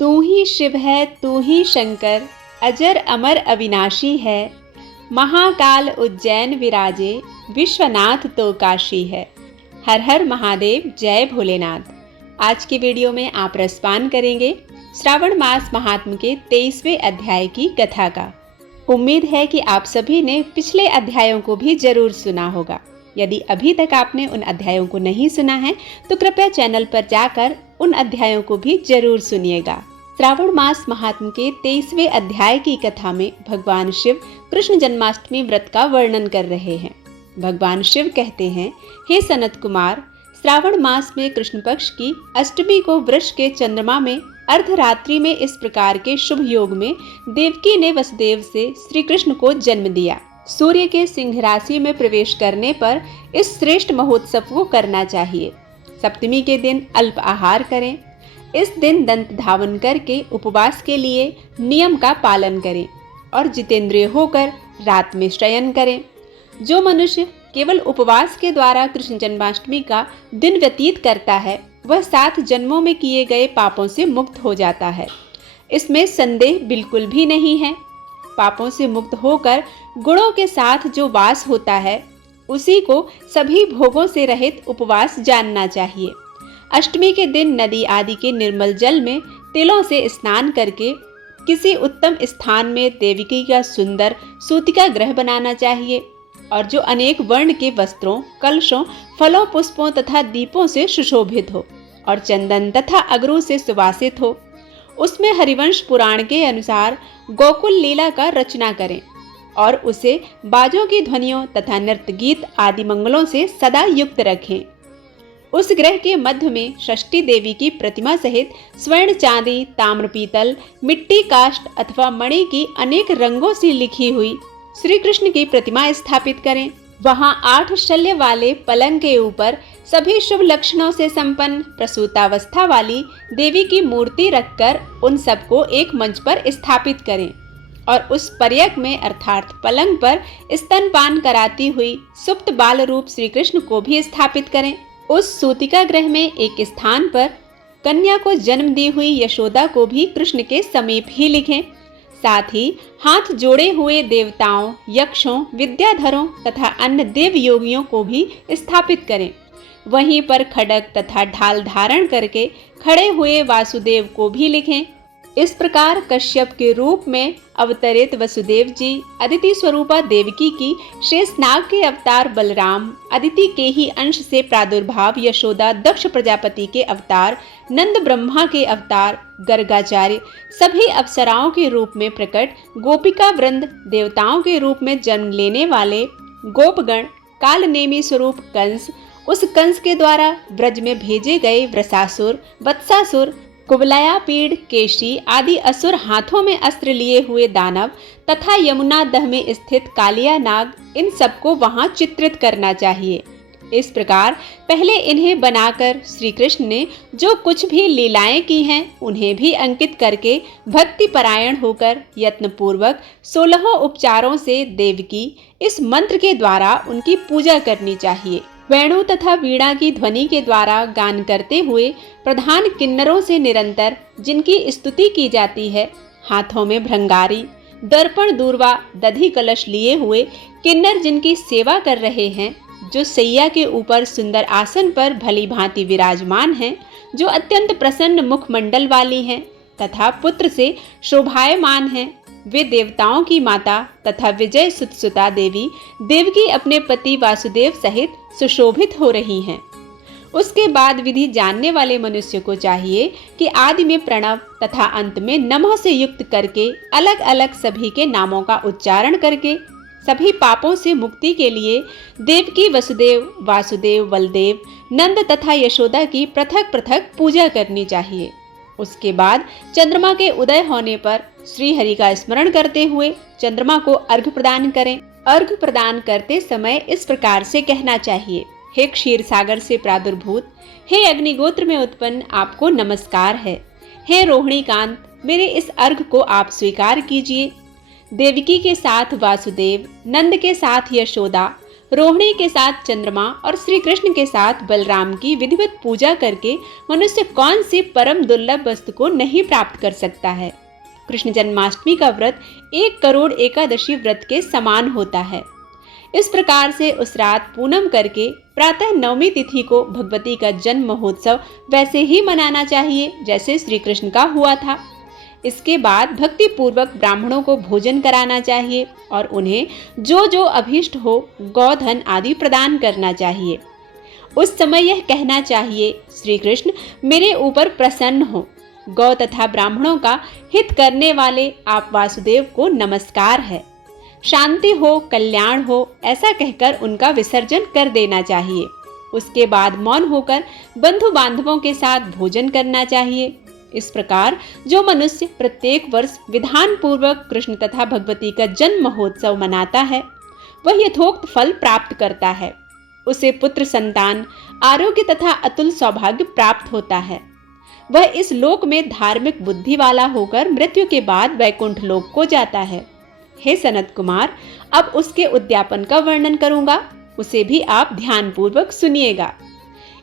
तू ही शिव है तू ही शंकर, अजर अमर अविनाशी है। महाकाल उज्जैन विराजे, विश्वनाथ तो काशी है। हर हर महादेव, जय भोलेनाथ। आज की वीडियो में आप रसपान करेंगे श्रावण मास महात्म के 23वें अध्याय की कथा का। उम्मीद है कि आप सभी ने पिछले अध्यायों को भी जरूर सुना होगा। यदि अभी तक आपने उन अध्यायों को नहीं सुना है तो कृपया चैनल पर जाकर उन अध्यायों को भी जरूर सुनिएगा। श्रावण मास महात्म के 23वें अध्याय की कथा में भगवान शिव कृष्ण जन्माष्टमी व्रत का वर्णन कर रहे हैं। भगवान शिव कहते हैं, हे सनत कुमार, श्रावण मास में कृष्ण पक्ष की अष्टमी को वृष के चंद्रमा में अर्धरात्रि में इस प्रकार के शुभ योग में देवकी ने वसुदेव से श्री कृष्ण को जन्म दिया। सूर्य के सिंह राशि में प्रवेश करने पर इस श्रेष्ठ महोत्सव को करना चाहिए। सप्तमी के दिन अल्प आहार करें। इस दिन दंत धावन करके उपवास के लिए नियम का पालन करें और जितेंद्रिय होकर रात में शयन करें। जो मनुष्य केवल उपवास के द्वारा कृष्ण जन्माष्टमी का दिन व्यतीत करता है वह 7 जन्मों में किए गए पापों से मुक्त हो जाता है। इसमें संदेह बिल्कुल भी नहीं है। पापों से मुक्त होकर गुणों के साथ जो वास होता है उसी को सभी भोगों से रहित उपवास जानना चाहिए। अष्टमी के दिन नदी आदि के निर्मल जल में तिलों से स्नान करके किसी उत्तम स्थान में देवकी का सुंदर सूतिका ग्रह बनाना चाहिए और जो अनेक वर्ण के वस्त्रों, कलशों, फलों, पुष्पों तथा दीपों से सुशोभित हो और चंदन तथा अगरू से सुवासित हो। उसमें हरिवंश पुराण के अनुसार गोकुल लीला का रचना करें और उसे बाजों की ध्वनियों तथा नृत्य गीत आदि मंगलों से सदा युक्त रखें। उस ग्रह के मध्य में षष्ठी देवी की प्रतिमा सहित स्वर्ण, चांदी, ताम्र, पीतल, मिट्टी, काष्ठ अथवा मणि की अनेक रंगों से लिखी हुई श्री कृष्ण की प्रतिमा स्थापित करें। वहां 8 शल्य वाले पलंग के ऊपर सभी शुभ लक्षणों से संपन्न प्रसूतावस्था वाली देवी की मूर्ति रखकर उन सबको एक मंच पर स्थापित करें और उस पर्यक में अर्थात पलंग पर स्तनपान कराती हुई सुप्त बाल रूप श्री कृष्ण को भी स्थापित करें। उस सूतिका ग्रह में एक स्थान पर कन्या को जन्म दी हुई यशोदा को भी कृष्ण के समीप ही लिखें। साथ ही हाथ जोड़े हुए देवताओं, यक्षों, विद्याधरों तथा अन्य देव योगियों को भी स्थापित करें। वहीं पर खड्ग तथा ढाल धारण करके खड़े हुए वासुदेव को भी लिखें। इस प्रकार कश्यप के रूप में अवतरित वसुदेव जी, अदिति स्वरूपा देवकी की शेषनाग के अवतार बलराम, अदिति के ही अंश से प्रादुर्भाव यशोदा, दक्ष प्रजापति के अवतार, नंद ब्रह्मा के अवतार गर्गाचार्य, सभी अप्सराओं के रूप में प्रकट गोपिका वृंद, देवताओं के रूप में जन्म लेने वाले गोपगण, कालनेमी स्वरूप कंस, उस कंस के द्वारा ब्रज में भेजे गए वृषासुर, वत्सासुर, कुवलयापीड़, केशी आदि असुर, हाथों में अस्त्र लिए हुए दानव तथा यमुना दह में स्थित कालिया नाग, इन सबको वहां चित्रित करना चाहिए। इस प्रकार पहले इन्हें बनाकर श्री कृष्ण ने जो कुछ भी लीलाएं की हैं उन्हें भी अंकित करके भक्ति परायण होकर यत्न पूर्वक 16 उपचारों से देवकी इस मंत्र के द्वारा उनकी पूजा करनी चाहिए। वेणु तथा वीणा की ध्वनि के द्वारा गान करते हुए प्रधान किन्नरों से निरंतर जिनकी स्तुति की जाती है, हाथों में भृंगारी, दर्पण, दूर्वा, दधि कलश लिए हुए किन्नर जिनकी सेवा कर रहे हैं, जो सैया के ऊपर सुंदर आसन पर भली भांति विराजमान हैं, जो अत्यंत प्रसन्न मुखमंडल वाली हैं तथा पुत्र से शोभायमान हैं, वे देवताओं की माता तथा विजय सुतसुता देवी देवकी अपने पति वासुदेव सहित सुशोभित हो रही हैं। उसके बाद विधि जानने वाले मनुष्य को चाहिए कि आदि में प्रणव तथा अंत में नमः से युक्त करके अलग अलग सभी के नामों का उच्चारण करके सभी पापों से मुक्ति के लिए देवकी, वसुदेव, वासुदेव, बलदेव, नंद तथा यशोदा की पृथक पृथक पूजा करनी चाहिए। उसके बाद चंद्रमा के उदय होने पर श्री हरि का स्मरण करते हुए चंद्रमा को अर्घ्य प्रदान करें। अर्घ्य प्रदान करते समय इस प्रकार से कहना चाहिए, हे क्षीर सागर से प्रादुर्भूत, हे अग्निगोत्र में उत्पन्न, आपको नमस्कार है। हे रोहिणी कांत, मेरे इस अर्घ्य को आप स्वीकार कीजिए। देवकी के साथ वासुदेव, नंद के साथ यशोदा, रोहिणी के साथ चंद्रमा और श्री कृष्ण के साथ बलराम की विधिवत पूजा करके मनुष्य कौन सी परम दुर्लभ वस्तु को नहीं प्राप्त कर सकता है। कृष्ण जन्माष्टमी का व्रत 1 करोड़ एकादशी व्रत के समान होता है। इस प्रकार से उस रात पूनम करके प्रातः नवमी तिथि को भगवती का जन्म महोत्सव वैसे ही मनाना चाहिए जैसे श्री कृष्ण का हुआ था। इसके बाद भक्ति पूर्वक ब्राह्मणों को भोजन कराना चाहिए और उन्हें जो जो अभीष्ट हो गौधन आदि प्रदान करना चाहिए। उस समय यह कहना चाहिए, श्री कृष्ण मेरे ऊपर प्रसन्न हो। गौ तथा ब्राह्मणों का हित करने वाले आप वासुदेव को नमस्कार है। शांति हो, कल्याण हो, ऐसा कहकर उनका विसर्जन कर देना चाहिए। उसके बाद मौन होकर बंधु बांधवों के साथ भोजन करना चाहिए। इस प्रकार जो मनुष्य प्रत्येक वर्ष विधान पूर्वक कृष्ण तथा भगवती का जन्म महोत्सव मनाता है वह यथोक्त फल प्राप्त करता है। उसे पुत्र संतान, आरोग्य तथा अतुल सौभाग्य प्राप्त होता है। वह इस लोक में धार्मिक बुद्धि वाला होकर मृत्यु के बाद वैकुंठ लोक को जाता है। हे सनत कुमार, अब उसके उद्यापन का वर्णन करूंगा, उसे भी आप ध्यान पूर्वक सुनिएगा।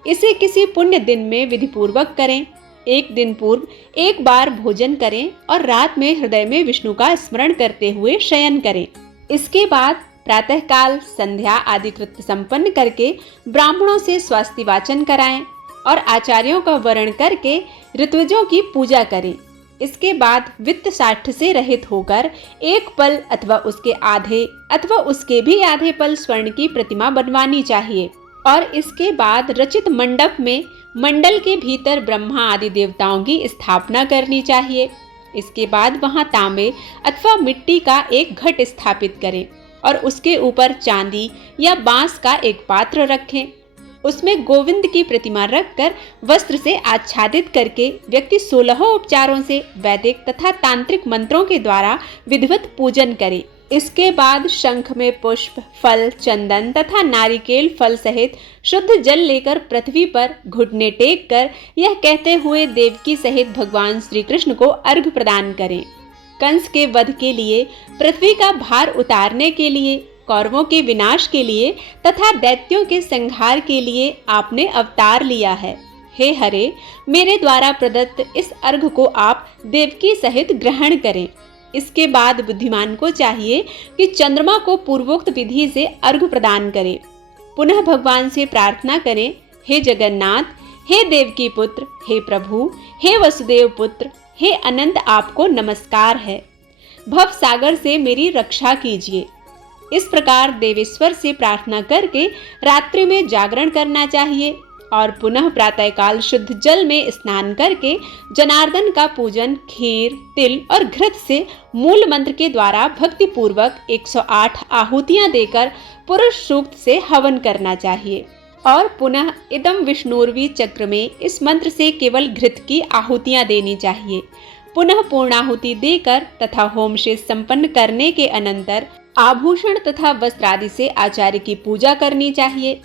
इसे किसी पुण्य दिन में विधि पूर्वक करें। 1 दिन पूर्व 1 बार भोजन करें और रात में हृदय में विष्णु का स्मरण करते हुए शयन करें। इसके बाद प्रातःकाल संध्या आदि कृत्य संपन्न करके ब्राह्मणों से स्वास्ति वाचन कराएं और आचार्यों का वरण करके ऋत्विजों की पूजा करें। इसके बाद वित्त साठ से रहित होकर 1 पल अथवा उसके आधे अथवा उसके भी आधे पल स्वर्ण की प्रतिमा बनवानी चाहिए और इसके बाद रचित मंडप में मंडल के भीतर ब्रह्मा आदि देवताओं की स्थापना करनी चाहिए। इसके बाद वहां तांबे अथवा मिट्टी का एक घट स्थापित करें और उसके ऊपर चांदी या बांस का एक पात्र रखें। उसमें गोविंद की प्रतिमा रखकर वस्त्र से आच्छादित करके व्यक्ति 16 उपचारों से वैदिक तथा तांत्रिक मंत्रों के द्वारा विधिवत पूजन करे। इसके बाद शंख में पुष्प, फल, चंदन तथा नारिकेल फल सहित शुद्ध जल लेकर पृथ्वी पर घुटने टेक कर यह कहते हुए देवकी सहित भगवान श्री कृष्ण को अर्घ्य प्रदान करें। कंस के वध के लिए, पृथ्वी का भार उतारने के लिए, कौरवों के विनाश के लिए तथा दैत्यों के संहार के लिए आपने अवतार लिया है। हे हरे, मेरे द्वारा प्रदत्त इस अर्घ्य को आप देवकी सहित ग्रहण करें। इसके बाद बुद्धिमान को चाहिए कि चंद्रमा को पूर्वोक्त विधि से अर्घ्य प्रदान करें। पुनः भगवान से प्रार्थना करें, हे जगन्नाथ, हे देवकी पुत्र, हे प्रभु, हे वसुदेव पुत्र, हे अनंत, आपको नमस्कार है। भव सागर से मेरी रक्षा कीजिए। इस प्रकार देवेश्वर से प्रार्थना करके रात्रि में जागरण करना चाहिए और पुनः प्रातःकाल शुद्ध जल में स्नान करके जनार्दन का पूजन खीर, तिल और घृत से मूल मंत्र के द्वारा भक्ति पूर्वक 108 आहुतियां देकर पुरुष सूक्त से हवन करना चाहिए और पुनः इदम विष्णुर्वी चक्र में इस मंत्र से केवल घृत की आहुतियां देनी चाहिए। पुनः पूर्णाहुति देकर तथा होम शेष संपन्न करने के अनंतर आभूषण तथा वस्त्र आदि से आचार्य की पूजा करनी चाहिए।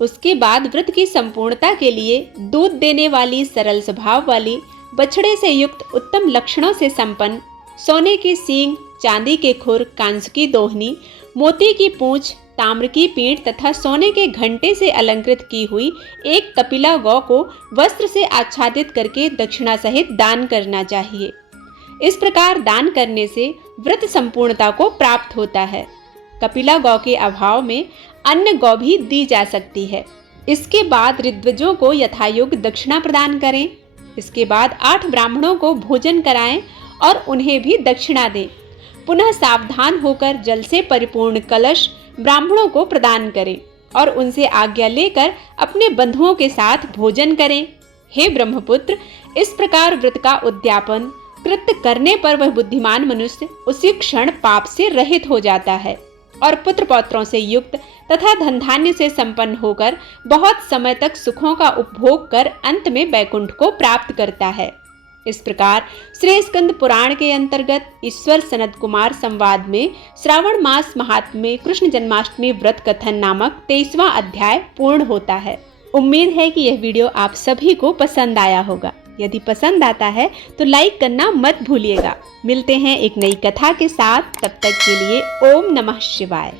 उसके बाद व्रत की संपूर्णता के लिए दूध देने वाली, सरल स्वभाव वाली, बछड़े से युक्त, उत्तम लक्षणों से संपन्न, सोने के सींग, चांदी के खुर, कांस की दोहनी, मोती की पूंछ, ताम्र की पीठ तथा सोने के घंटे से अलंकृत की हुई एक कपिला गौ को वस्त्र से आच्छादित करके दक्षिणा सहित दान करना चाहिए। इस प्रकार दान करने से व्रत संपूर्णता को प्राप्त होता है। कपिला गौ के अभाव में अन्य गौ भी दी जा सकती है। इसके बाद ऋत्विजों को यथायोग्य दक्षिणा प्रदान करें। इसके बाद 8 ब्राह्मणों को भोजन कराएं और उन्हें भी दक्षिणा दें। पुनः सावधान होकर जल से परिपूर्ण कलश ब्राह्मणों को प्रदान करें और उनसे आज्ञा लेकर अपने बंधुओं के साथ भोजन करें। हे ब्रह्मपुत्र, इस प्रकार व्रत का उद्यापन कृत्य करने पर वह बुद्धिमान मनुष्य उसी क्षण पाप से रहित हो जाता है और पुत्र पौत्रों से युक्त तथा धन धान्य से संपन्न होकर बहुत समय तक सुखों का उपभोग कर अंत में वैकुंठ को प्राप्त करता है। इस प्रकार श्री स्कंद पुराण के अंतर्गत ईश्वर सनत कुमार संवाद में श्रावण मास महात्म्य कृष्ण जन्माष्टमी व्रत कथन नामक 23वां अध्याय पूर्ण होता है। उम्मीद है कि यह वीडियो आप सभी को पसंद आया होगा। यदि पसंद आता है तो लाइक करना मत भूलिएगा। मिलते हैं एक नई कथा के साथ, तब तक के लिए ओम नमः शिवाय।